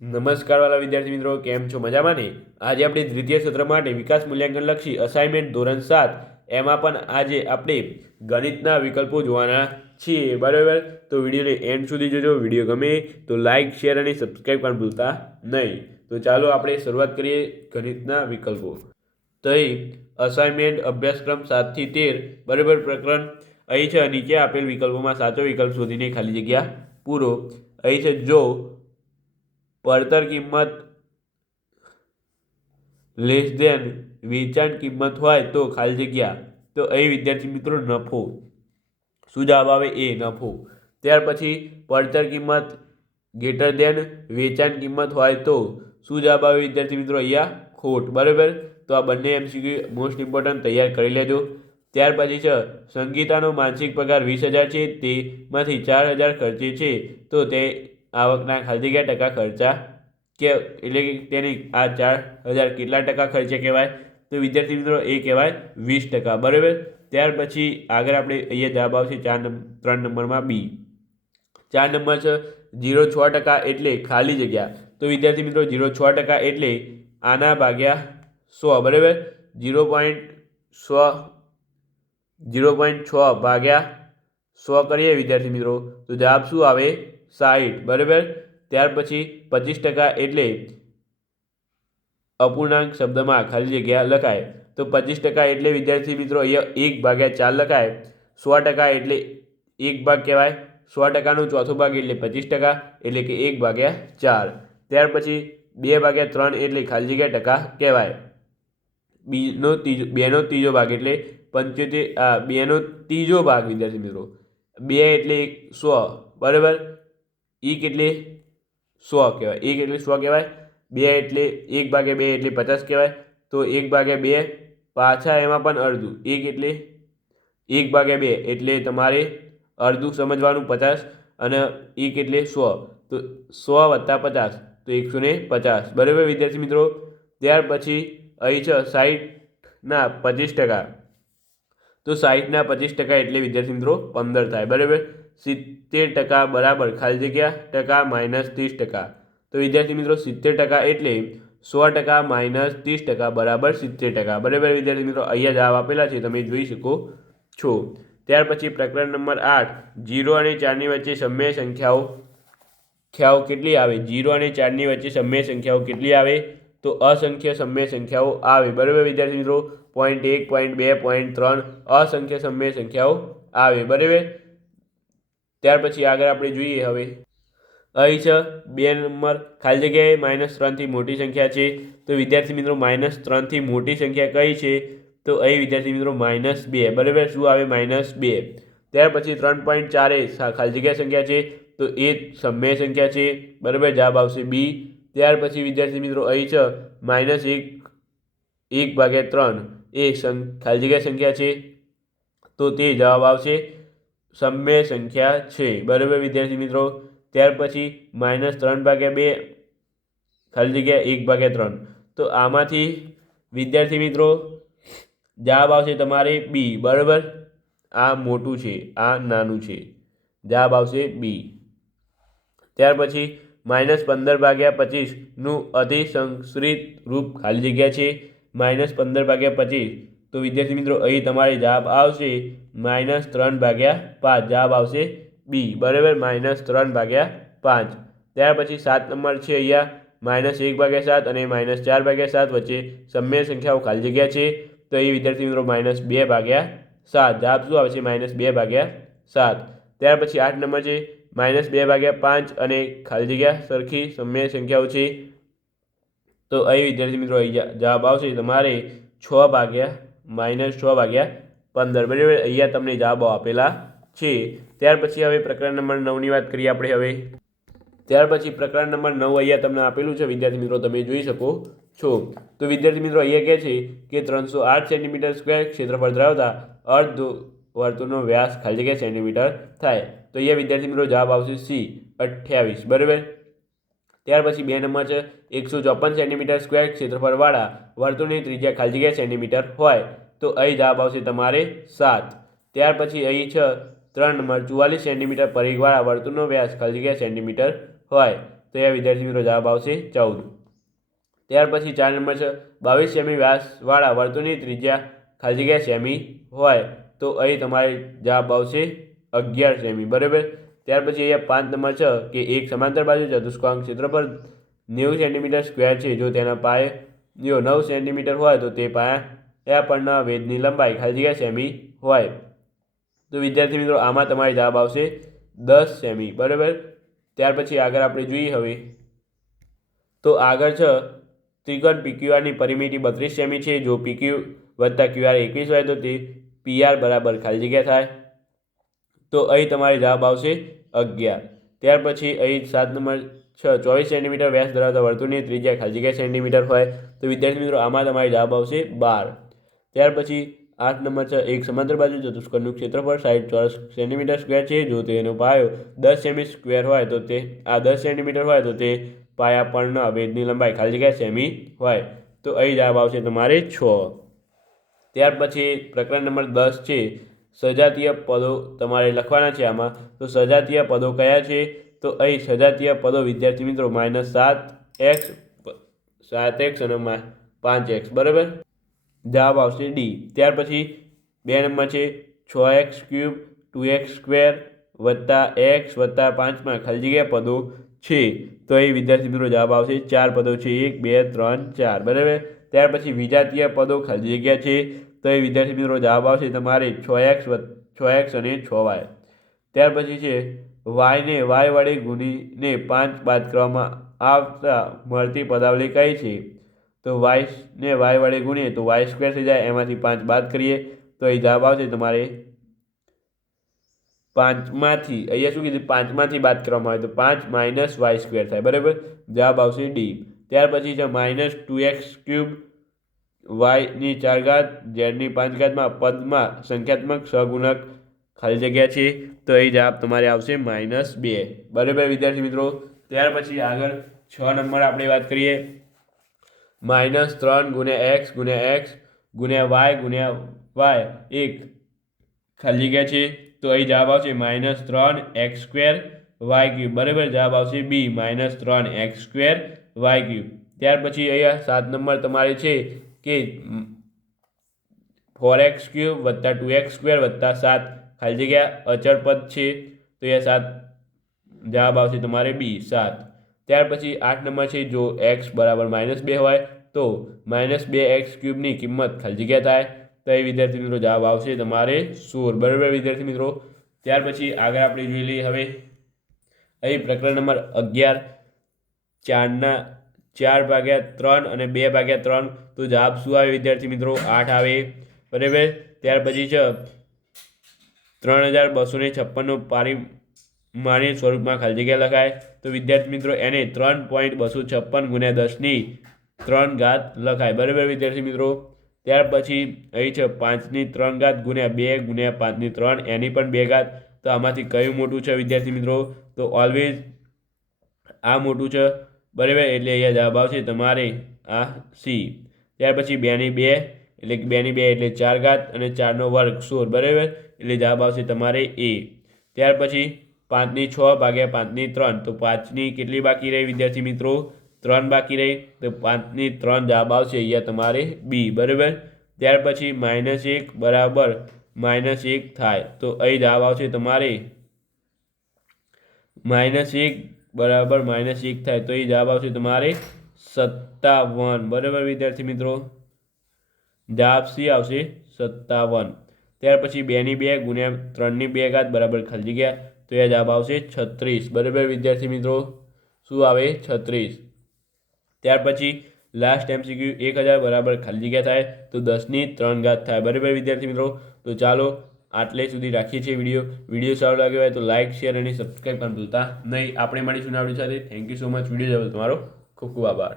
નમસ્કાર વાલા વિદ્યાર્થી મિત્રો, કેમ છો? મજામાં ને? આજે આપણે દ્વિતીય સત્ર માટે વિકાસ મૂલ્યાંકન લક્ષી અસાઇનમેન્ટ ધોરણ 7 એમાં પણ આજે આપણે ગણિતના વિકલ્પો જોવાના છીએ, બરાબર? તો વિડીયોને એન્ડ સુધી જોજો. વિડીયો ગમે તો લાઇક, શેર અને સબસ્ક્રાઈબ પણ ભૂલતા નહીં. તો ચાલો આપણે શરૂઆત કરીએ ગણિતના વિકલ્પો. તો અસાઇનમેન્ટ અભ્યાસક્રમ 7 થી 13, બરાબર? પ્રકરણ અહીં છે. નીચે આપેલ વિકલ્પોમાં સાચો વિકલ્પ શોધીને ખાલી જગ્યા પૂરો. અહીં છે, જો પડતર કિંમત લેસ દેન વેચાણ કિંમત હોય તો ખાલી જગ્યા. તો અહીં વિદ્યાર્થી મિત્રો નફો. શું જવાબ આવે? એ, નફો. ત્યાર પછી પડતર કિંમત ગ્રેટર દેન વેચાણ કિંમત હોય તો શું જવાબ આવે વિદ્યાર્થી મિત્રો? અહીંયા ખોટ, બરાબર? તો આ બંને MCQ મોસ્ટ ઇમ્પોર્ટન્ટ તૈયાર કરી લેજો. ત્યાર પછી છે, સંગીતાનો માનસિક પગાર 20,000 છે, તેમાંથી 4,000 ખર્ચે છે, તો તે આવકના ખાલી જગ્યા ટકા ખર્ચા કે એટલે કે તેની આ 4,000 કેટલા ટકા ખર્ચે કહેવાય? તો વિદ્યાર્થી મિત્રો એ કહેવાય 20%, બરાબર? ત્યાર પછી આગળ આપણે અહીંયા જવાબ આવશે 3 નંબરમાં બી. 4 નંબર છે 0.6% એટલે ખાલી જગ્યા. તો વિદ્યાર્થી મિત્રો 0.6% એટલે આના ભાગ્યા 100, બરાબર? 0.6 ભાગ્યા 100 કરીએ વિદ્યાર્થી મિત્રો તો જવાબ શું આવે? 60, બરાબર? ત્યાર પછી 25% એટલે અપૂર્ણાંક શબ્દમાં ખાલી જગ્યા લખાય. તો 25% એટલે વિદ્યાર્થી મિત્રો અહીંયા 1/4 લખાય. 100% એટલે 1 ભાગ કહેવાય. 100%નો ચોથો ભાગ એટલે 25%, એટલે કે 1/4. ત્યાર પછી 2/3 એટલે ખાલી જગ્યા ટકા કહેવાય. બેનો ત્રીજો ભાગ એટલે 75, બેનો ત્રીજો ભાગ વિદ્યાર્થી મિત્રો 2 એટલે 100, બરાબર? 1 એટલે 100 કહેવાય. 1 એટલે 100 કહેવાય. 2 એટલે 1/2 એટલે 50 કહેવાય. તો 1/2 પાછા એમાં પણ અડધું. 1 એટલે 1/2 એટલે તમારે અડધું સમજવાનું 50, અને 1 એટલે 100. તો 100 + 50 તો 150, બરાબર વિદ્યાર્થી મિત્રો? ત્યાર પછી અહીં છે 60ના 25%. તો 60ના 25% એટલે વિદ્યાર્થી મિત્રો 15 થાય, બરાબર? 70% બરાબર ખાલી જગ્યા ટકા -30%. તો વિદ્યાર્થી મિત્રો 70% એટલે 100% - 30% બરાબર 70%, બરાબર વિદ્યાર્થી મિત્રો? અહીંયા જવાબ આપેલા છે, તમે જોઈ શકો છો. ત્યાર પછી પ્રકરણ નંબર 8, 0 અને 4ની વચ્ચે સમય સંખ્યાઓ કેટલી આવે? 0 અને 4ની વચ્ચે સમય સંખ્યાઓ કેટલી આવે? તો અસંખ્ય સમય સંખ્યાઓ આવે, બરાબર વિદ્યાર્થી મિત્રો? 0.1, 0.2, 0.3 અસંખ્ય સમય સંખ્યાઓ આવે, બરાબર? ત્યાર પછી આગળ આપણે જોઈએ. હવે અહીં છે 2 નંબર ખાલી જગ્યાએ -3 થી મોટી સંખ્યા છે. તો વિદ્યાર્થી મિત્રો -3 થી મોટી સંખ્યા કઈ છે? તો અહીં વિદ્યાર્થી મિત્રો -2, બરાબર? શું આવે? -2. ત્યાર પછી 3.4 એ ખાલી જગ્યા સંખ્યા છે, તો એ સમય સંખ્યા છે, બરાબર? જવાબ આવશે બી. ત્યાર પછી વિદ્યાર્થી મિત્રો અહીં છે -1/3 એ ખાલી જગ્યા સંખ્યા છે, તો તે જવાબ આવશે સમય સંખ્યા છે, બરાબર વિદ્યાર્થી મિત્રો? ત્યાર પછી -3/2 ખાલી જગ્યા 1/3. તો આમાંથી વિદ્યાર્થી મિત્રો જવાબ આવશે તમારે બી, બરાબર? આ મોટું છે, આ નાનું છે, જવાબ આવશે બી. ત્યાર પછી -15/25નું અધિસંસ્કૃત રૂપ ખાલી જગ્યા છે -15/25. તો વિદ્યાર્થી મિત્રો અહીં તમારે જવાબ આવશે -3/5, જવાબ આવશે બી, બરાબર? -3/5. ત્યાર પછી 7 નંબર છે. અહીંયા -1/7 અને -4/7 વચ્ચે સમય સંખ્યાઓ ખાલી જગ્યા છે. તો અહીં વિદ્યાર્થી મિત્રો -2/7, જવાબ શું આવશે? -2/7. ત્યાર પછી 8 નંબર છે -2/5 અને ખાલી જગ્યા સરખી સમય સંખ્યાઓ છે. તો અહીં વિદ્યાર્થી મિત્રો જવાબ આવશે તમારે 6/-6/15, બરાબર? અહીંયા તમને જવાબો આપેલા છે. ત્યાર પછી હવે પ્રકરણ નંબર 9ની વાત કરીએ આપણે. હવે ત્યાર પછી પ્રકરણ નંબર 9 અહીંયા તમને આપેલું છે વિદ્યાર્થી મિત્રો, તમે જોઈ શકો છો. તો વિદ્યાર્થી મિત્રો અહીંયા કહે છે કે 308 સેન્ટીમીટર સ્ક્વેર ક્ષેત્રફળ ધરાવતા અર્ધ વર્તુળનો વ્યાસ ખાલી જગ્યા સેન્ટીમીટર થાય. તો અહીંયા વિદ્યાર્થી મિત્રો જવાબ આવશે સી, 28, બરાબર? ત્યાર પછી 2 નંબર છે 154 સેન્ટીમીટર સ્ક્વેર ક્ષેત્રફળવાળા વર્તુળની ત્રિજ્યા ખાલી જગ્યા સેન્ટીમીટર હોય. તો અહીં જવાબ આવશે તમારે 7. ત્યાર પછી અહીં છે 3 નંબર 44 સેન્ટીમીટર પરિઘવાળા વર્તુળનો વ્યાસ ખાલી જગ્યા સેન્ટીમીટર હોય. તો એ વિદ્યાર્થી મિત્રો જવાબ આવશે 14. ત્યાર પછી 4 નંબર છે 22 સેમી વ્યાસવાળા વર્તુળની ત્રિજ્યા ખાલી જગ્યા સેમી હોય તો અહીં તમારે જવાબ આવશે 11 સેમી. બરાબર. ત્યાર પછી અહીંયા 5 નંબર છે કે એક સમાંતર બાજુ ચતુષ્કોણ ક્ષેત્રફળ 90 સેન્ટીમીટર સ્ક્વેર છે. જો તેના પાયે 9 સેન્ટીમીટર હોય તો તે પાયા પરના વેદની લંબાઈ ખાલી જગ્યા સેમી હોય તો વિદ્યાર્થી મિત્રો આમાં તમારે જવાબ આવશે 10 સેમી. બરાબર. ત્યાર પછી આગળ આપણે જોઈએ હવે તો આગળ છે ત્રિકોણ PQRની પરિમિતિ 32 સેમી છે. જો PQ વત્તા QR 21 હોય તો તે PR બરાબર ખાલી જગ્યા થાય તો અહીં તમારે જવાબ આવશે 11. ત્યાર પછી અહીં 7 નંબર 24 સેન્ટીમીટર વ્યાસ ધરાવતા વર્તુળની ત્રિજ્યા ખાલી જગ્યા સેન્ટીમીટર હોય તો વિદ્યાર્થી મિત્રો આમાં તમારે જવાબ આવશે 12. ત્યાર પછી 8 નંબર છે એક સમાંતર બાજુ ચતુષ્કોણનું ક્ષેત્રફળ 60 ચોરસ સેન્ટીમીટર સ્ક્વેર છે. જો તેનો પાયો 10 સેમી સ્ક્વેર હોય તો તે 10 સેન્ટીમીટર હોય તો તે પાયા પરના વેદની લંબાઈ ખાલી જગ્યા સેમી હોય તો અહીં જવાબ આવશે તમારે 6. ત્યાર પછી પ્રકરણ નંબર 10 છે સજાતીય પદો તમારે લખવાના છે આમાં. તો સજાતીય પદો કયા છે તો અહીં સજાતીય પદો વિદ્યાર્થી મિત્રો -7x 7x અને 5x. બરાબર. જવાબ આવશે ડી. ત્યાર પછી 2 નંબર છે 6x³ 2x² વત્તા x વત્તા 5માં ખાલી જગ્યા પદો છે તો અહીં વિદ્યાર્થી મિત્રો જવાબ આવશે 4 પદો છે 1 2 3 4. બરાબર. ત્યાર પછી વિજાતીય પદો ખાલી જગ્યા છે તો એ વિદ્યાર્થી મિત્રો જવાબ આવશે તમારે 6x અને 6y. ત્યાર પછી છે y ને y વડે ગુણીને 5 બાદ કરવામાં આવતા મળતી પદાવલી કઈ છે તો y ને y વડે ગુણીએ તો y² થઈ જાય, એમાંથી 5 બાદ કરીએ તો અહીં જવાબ આવશે તમારે 5માંથી અહીંયા શું કીધું 5માંથી બાદ કરવામાં આવે તો 5 - y² થાય. બરાબર. જવાબ આવશે ડી. ત્યાર પછી છે -2x³ y ની 4 ઘાત z ની 5 ઘાતમાં પદમાં સંખ્યાત્મક સહગુણક ખાલી જગ્યા છે તો અહીં જવાબ તમારે આવશે -2. બરાબર વિદ્યાર્થી મિત્રો. ત્યાર પછી આગળ 6 નંબર આપણે વાત કરીએ -3 × x × y 1 ખાલી જગ્યા છે તો અહીં જવાબ આવશે -3x² y³. બરાબર. જવાબ આવશે બી -3x² y³. ત્યાર પછી અહીંયા 7 નંબર તમારે છે કે 4x³ વત્તા 2x² વત્તા 7 ખાલી જગ્યા અચળ પદ છે તો અહીંયા 7 જવાબ આવશે તમારે બી 7. ત્યાર પછી 8 નંબર છે જો x બરાબર -2 હોય તો -2x³ ની કિંમત ખાલી જગ્યા થાય તો એ વિદ્યાર્થી મિત્રો જવાબ આવશે તમારે 16. બરાબર વિદ્યાર્થી મિત્રો. ત્યાર પછી આગળ આપણે જોઈ લઈએ હવે અહીં પ્રકરણ નંબર 11 4/3 અને 2/3 તો જવાબ શું આવે વિદ્યાર્થી મિત્રો 8 આવે. બરાબર. ત્યાર પછી છે 3256 પારિમાણિક સ્વરૂપમાં ખાલી જગ્યા લખાય તો વિદ્યાર્થી મિત્રો એને 3.256 × 10³ લખાય. બરાબર વિદ્યાર્થી મિત્રો. ત્યાર પછી અહીં છે 5³ × 2 × 5³ એની પણ 2 ઘાત તો આમાંથી કયું મોટું છે વિદ્યાર્થી મિત્રો તો ઓલવેઝ આ મોટું છે. બરાબર. એટલે અહીંયા જવાબ આવશે તમારે આ સી. ત્યાર પછી 2/2 એટલે કે 2/2 એટલે 4 ઘાત અને 4નો વર્ગ 16. બરાબર. એટલે જવાબ આવશે તમારે એ. ત્યાર પછી 5/6 / 5/3 તો 5ની કેટલી બાકી રહી વિદ્યાર્થી મિત્રો 3 બાકી રહી તો 5/3 જવાબ આવશે અહીંયા તમારે બી. બરાબર. ત્યાર પછી -1 બરાબર -1 થાય તો અહીં જવાબ આવશે તમારે -1 બરાબર -1 થાય તો અહીં જવાબ આવશે તમારે 57. બરાબર વિદ્યાર્થી મિત્રો. જવાબ સી આવશે 57. ત્યાર પછી 2/2 × 3/2 ઘાત બરાબર ખાલી જગ્યા તો એ જવાબ આવશે 36. બરાબર વિદ્યાર્થી મિત્રો. શું આવે 36. ત્યાર પછી લાસ્ટ MCQ 1000 બરાબર ખાલી જગ્યા થાય તો 10³ થાય. બરાબર વિદ્યાર્થી મિત્રો. તો ચાલો આટલે સુધી રાખીએ છીએ વિડીયો સારો લાગ્યો હોય તો લાઇક શેર અને સબસ્ક્રાઈબ કરવાનું ભૂલતા નહીં. આપણે મળીશું આવડી સાથે. Thank you so much. Video જોવા તમારો ખૂબ ખૂબ આભાર.